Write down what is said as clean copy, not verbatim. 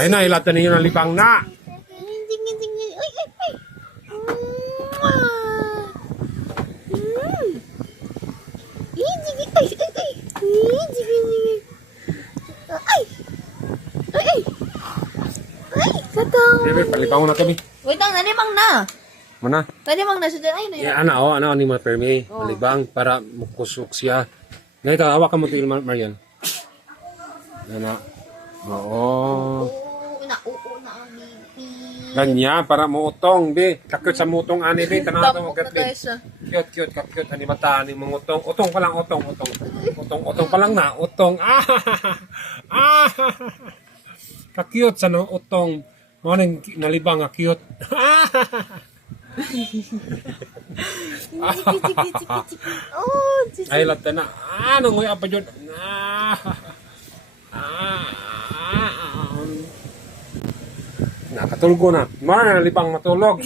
Ay na, ilatan ninyo ng libang na. Bebe, palipaw na kami. Wait lang, nalimang na. Mana? Nalimang na siya dyan. Ay, nalimang. Ya, ano ni mga permi. Malibang para makusok siya. Ngayon, hawak ka mo ito, Marian. Ano? Oo. Na ang bibi. Ganyan, para muutong, be. Kakot sa mutong, ani, be. Tanaw ito, Tapok na magat, be. guys. Cute, cute. Ani mata, ani mga utong. Utong pa lang, utong. Utong pa lang na, utong. Ka-cute sa no, utong. Mga nalibang, cute. Oh, Ay, lata na. Nanguya pa dyan. Nakatulgo na. Mga nalibang matulog.